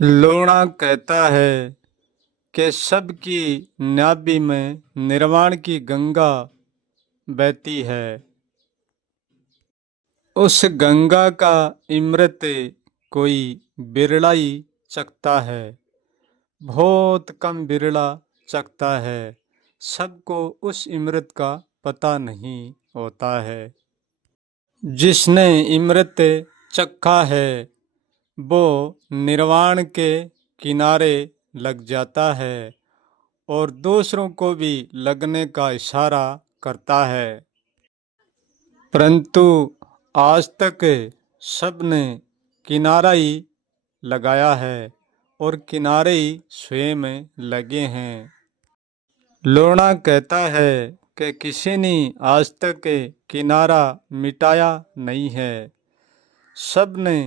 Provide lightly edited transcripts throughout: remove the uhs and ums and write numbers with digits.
लोणा कहता है कि सबकी नाभि में निर्वाण की गंगा बहती है। उस गंगा का अमृत कोई बिरला ही चखता है, बहुत कम बिरला चखता है। सबको उस अमृत का पता नहीं होता है। जिसने अमृत चखा है वो निर्वाण के किनारे लग जाता है और दूसरों को भी लगने का इशारा करता है। परंतु आज तक सबने किनारा ही लगाया है और किनारे ही स्वयं लगे हैं। लोणा कहता है कि किसी ने आज तक किनारा मिटाया नहीं है। सबने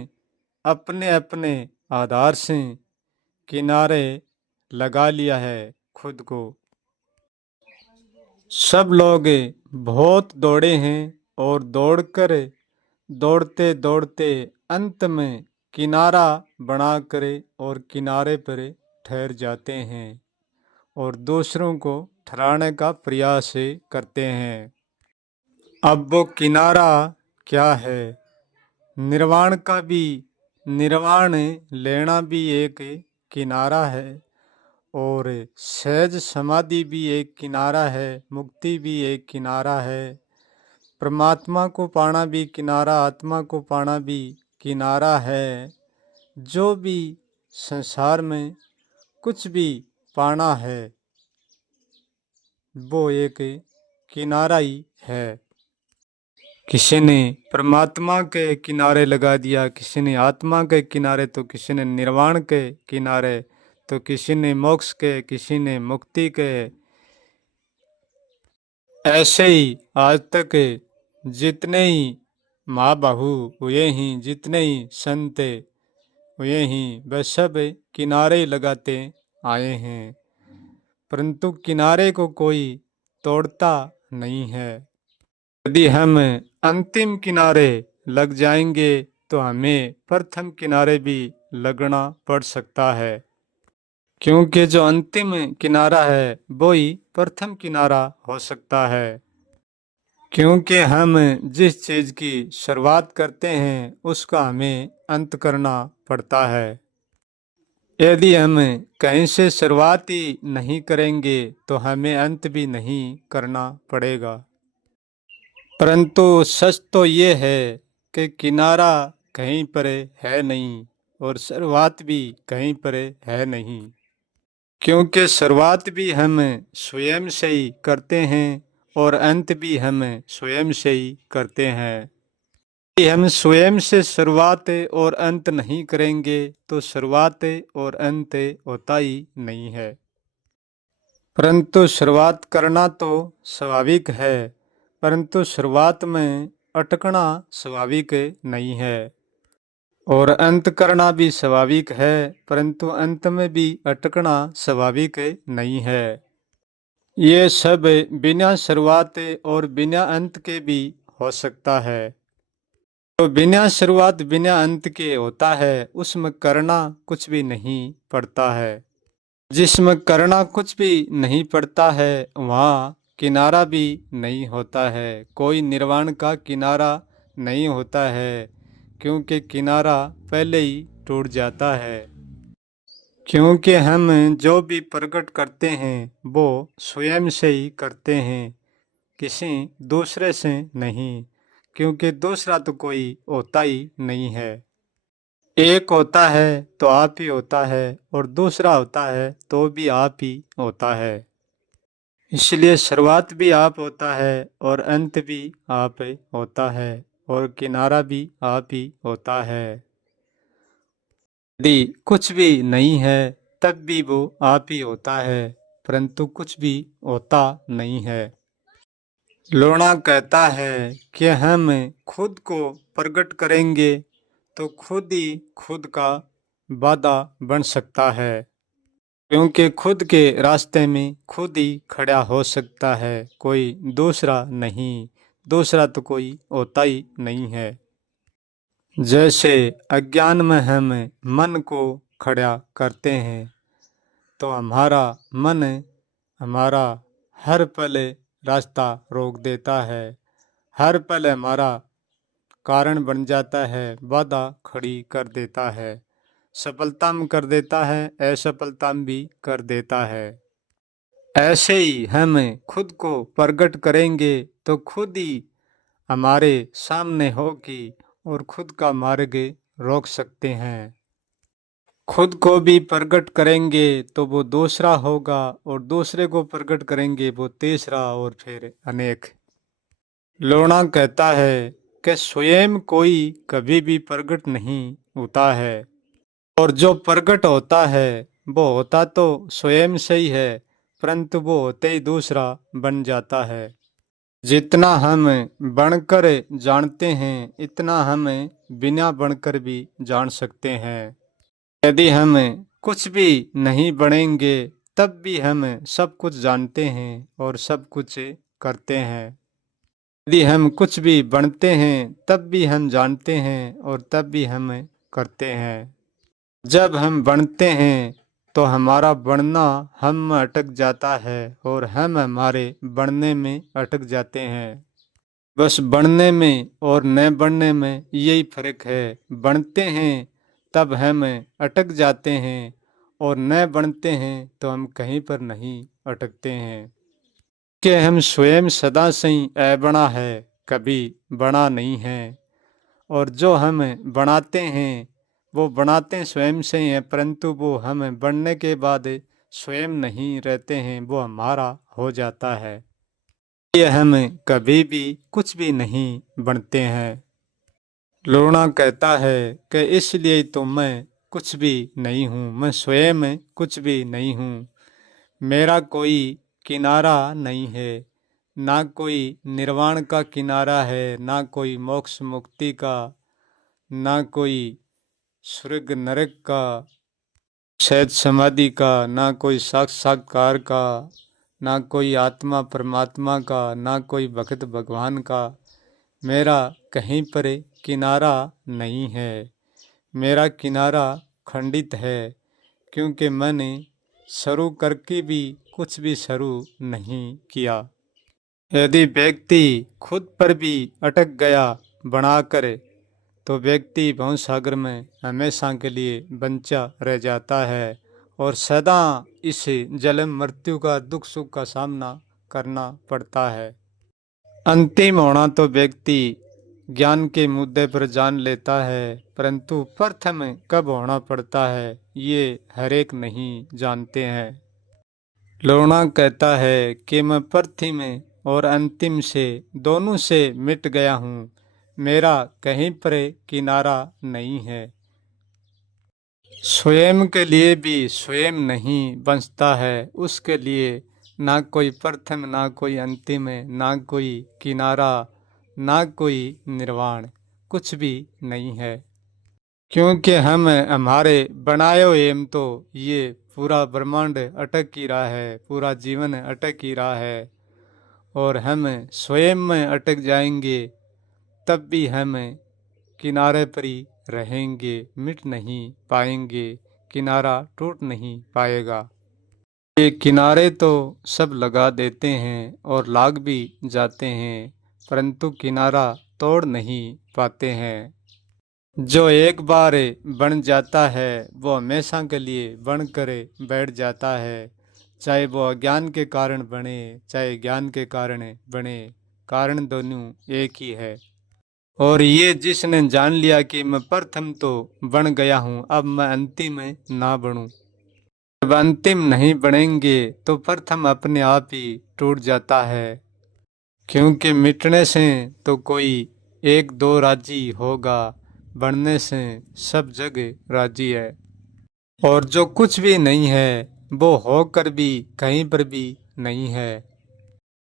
अपने अपने आधार से किनारे लगा लिया है खुद को। सब लोग बहुत दौड़े हैं और दौड़ते दौड़ते अंत में किनारा बनाकर और किनारे पर ठहर जाते हैं और दूसरों को ठहराने का प्रयास करते हैं। अब वो किनारा क्या है? निर्वाण का भी, निर्वाण लेना भी एक किनारा है और सहज समाधि भी एक किनारा है, मुक्ति भी एक किनारा है, परमात्मा को पाना भी किनारा, आत्मा को पाना भी किनारा है। जो भी संसार में कुछ भी पाना है वो एक किनारा ही है। किसी ने परमात्मा के किनारे लगा दिया, किसी ने आत्मा के किनारे, तो किसी ने निर्वाण के किनारे, तो किसी ने मोक्ष के, किसी ने मुक्ति के। ऐसे ही आज तक जितने ही माँ बाहु हुए हैं, जितने ही संत हुए हैं, वे सब किनारे लगाते आए हैं, परंतु किनारे को कोई तोड़ता नहीं है। यदि हम अंतिम किनारे लग जाएंगे तो हमें प्रथम किनारे भी लगना पड़ सकता है, क्योंकि जो अंतिम किनारा है वो ही प्रथम किनारा हो सकता है। क्योंकि हम जिस चीज़ की शुरुआत करते हैं उसका हमें अंत करना पड़ता है। यदि हम कहीं से शुरुआत ही नहीं करेंगे तो हमें अंत भी नहीं करना पड़ेगा। परंतु सच तो ये है कि किनारा कहीं पर है नहीं और शुरुआत भी कहीं पर है नहीं, क्योंकि शुरुआत भी हम स्वयं से ही करते हैं और अंत भी हम स्वयं से ही करते हैं। यदि हम स्वयं से शुरुआत और अंत नहीं करेंगे तो शुरुआत और अंत होता ही नहीं है। परंतु शुरुआत करना तो स्वाभाविक है, परंतु शुरुआत में अटकना स्वाभाविक नहीं है और अंत करना भी स्वाभाविक है, परंतु अंत में भी अटकना स्वाभाविक नहीं है। ये सब बिना शुरुआत और बिना अंत के भी हो सकता है। तो बिना शुरुआत बिना अंत के होता है उसमें करना कुछ भी नहीं पड़ता है। जिसमें करना कुछ भी नहीं पड़ता है वहाँ किनारा भी नहीं होता है, कोई निर्वाण का किनारा नहीं होता है, क्योंकि किनारा पहले ही टूट जाता है। क्योंकि हम जो भी प्रकट करते हैं वो स्वयं से ही करते हैं, किसी दूसरे से नहीं, क्योंकि दूसरा तो कोई होता ही नहीं है। एक होता है तो आप ही होता है और दूसरा होता है तो भी आप ही होता है। इसलिए शुरुआत भी आप होता है और अंत भी आप होता है और किनारा भी आप ही होता है। यदि कुछ भी नहीं है तब भी वो आप ही होता है, परंतु कुछ भी होता नहीं है। लोणा कहता है कि हम खुद को प्रकट करेंगे तो खुद ही खुद का बाधा बन सकता है, क्योंकि खुद के रास्ते में खुद ही खड़ा हो सकता है, कोई दूसरा नहीं। दूसरा तो कोई होता ही नहीं है। जैसे अज्ञान में हम मन को खड़ा करते हैं तो हमारा मन हमारा हर पल रास्ता रोक देता है, हर पल हमारा कारण बन जाता है, बाधा खड़ी कर देता है, सफलता में कर देता है, असफलता में भी कर देता है। ऐसे ही हम खुद को प्रकट करेंगे तो खुद ही हमारे सामने होगी और खुद का मार्ग रोक सकते हैं। खुद को भी प्रकट करेंगे तो वो दूसरा होगा और दूसरे को प्रकट करेंगे वो तीसरा और फिर अनेक। लोना कहता है कि स्वयं कोई कभी भी प्रकट नहीं होता है और जो प्रकट होता है वो होता तो स्वयं से ही है, परंतु वो होते ही दूसरा बन जाता है। जितना हम बनकर जानते हैं इतना हम बिना बनकर भी जान सकते हैं। यदि हम कुछ भी नहीं बनेंगे तब भी हम सब कुछ जानते हैं और सब कुछ करते हैं। यदि हम कुछ भी बनते हैं तब भी हम जानते हैं और तब भी हम करते हैं। जब हम बनते हैं तो हमारा बनना हम में अटक जाता है और हम हमारे बनने में अटक जाते हैं। बस बनने में और न बनने में यही फर्क है। बनते हैं तब हम अटक जाते हैं और न बनते हैं तो हम कहीं पर नहीं अटकते हैं कि हम स्वयं सदा से ही अबना है, कभी बना नहीं है। और जो हम बनाते हैं वो बनाते स्वयं से ही हैं, परंतु वो हम बनने के बाद स्वयं नहीं रहते हैं, वो हमारा हो जाता है। ये हम कभी भी कुछ भी नहीं बनते हैं। लोना कहता है कि इसलिए तो मैं कुछ भी नहीं हूँ, मैं स्वयं कुछ भी नहीं हूँ। मेरा कोई किनारा नहीं है, ना कोई निर्वाण का किनारा है, ना कोई मोक्ष मुक्ति का, ना कोई स्वर्ग नरक का, सहज समाधि का, ना कोई साक्षात्कार का, ना कोई आत्मा परमात्मा का, ना कोई भक्त भगवान का। मेरा कहीं पर किनारा नहीं है, मेरा किनारा खंडित है, क्योंकि मैंने शुरू करके भी कुछ भी शुरू नहीं किया। यदि व्यक्ति खुद पर भी अटक गया बनाकर तो व्यक्ति भवसागर में हमेशा के लिए बंचा रह जाता है और सदा इस जन्म मृत्यु का दुख सुख का सामना करना पड़ता है। अंतिम होना तो व्यक्ति ज्ञान के मुद्दे पर जान लेता है, परंतु प्रथम कब होना पड़ता है ये हर एक नहीं जानते हैं। लोना कहता है कि मैं प्रथम और अंतिम से दोनों से मिट गया हूँ, मेरा कहीं पर किनारा नहीं है। स्वयं के लिए भी स्वयं नहीं बचता है, उसके लिए ना कोई प्रथम ना कोई अंतिम है, ना कोई किनारा, ना कोई निर्वाण, कुछ भी नहीं है। क्योंकि हम हमारे बनाए हुए हम तो ये पूरा ब्रह्मांड अटक ही रहा है, पूरा जीवन अटक ही रहा है और हम स्वयं में अटक जाएंगे तब भी हम किनारे पर ही रहेंगे, मिट नहीं पाएंगे, किनारा टूट नहीं पाएगा। ये किनारे तो सब लगा देते हैं और लाग भी जाते हैं, परंतु किनारा तोड़ नहीं पाते हैं। जो एक बार बन जाता है वो हमेशा के लिए बन कर बैठ जाता है, चाहे वो अज्ञान के कारण बने चाहे ज्ञान के कारण बने, कारण दोनों एक ही है। और ये जिसने जान लिया कि मैं प्रथम तो बन गया हूँ, अब मैं अंतिम ना बनूं। जब अंतिम नहीं बनेंगे तो प्रथम अपने आप ही टूट जाता है, क्योंकि मिटने से तो कोई एक दो राजी होगा, बनने से सब जग राजी है। और जो कुछ भी नहीं है वो होकर भी कहीं पर भी नहीं है,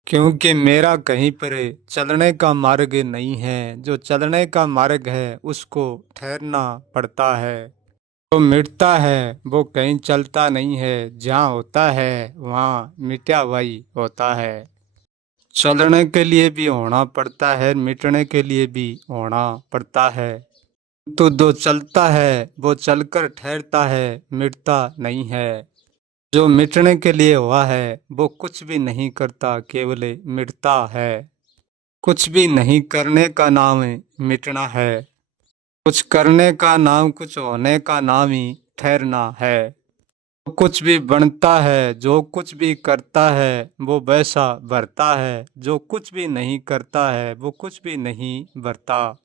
क्योंकि मेरा कहीं पर चलने का मार्ग नहीं है। जो चलने का मार्ग है उसको ठहरना पड़ता है। जो मिटता है वो कहीं चलता नहीं है, जहाँ होता है वहाँ मिटा हुआ ही होता है। चलने के लिए भी होना पड़ता है, मिटने के लिए भी होना पड़ता है। तो जो चलता है वो चलकर ठहरता है, मिटता नहीं है। जो मिटने के लिए हुआ है वो कुछ भी नहीं करता, केवल मिटता है। कुछ भी नहीं करने का नाम मिटना है। कुछ करने का नाम, कुछ होने का नाम ही ठहरना है। जो कुछ भी बनता है, जो कुछ भी करता है वो वैसा भरता है। जो कुछ भी नहीं करता है वो कुछ भी नहीं भरता।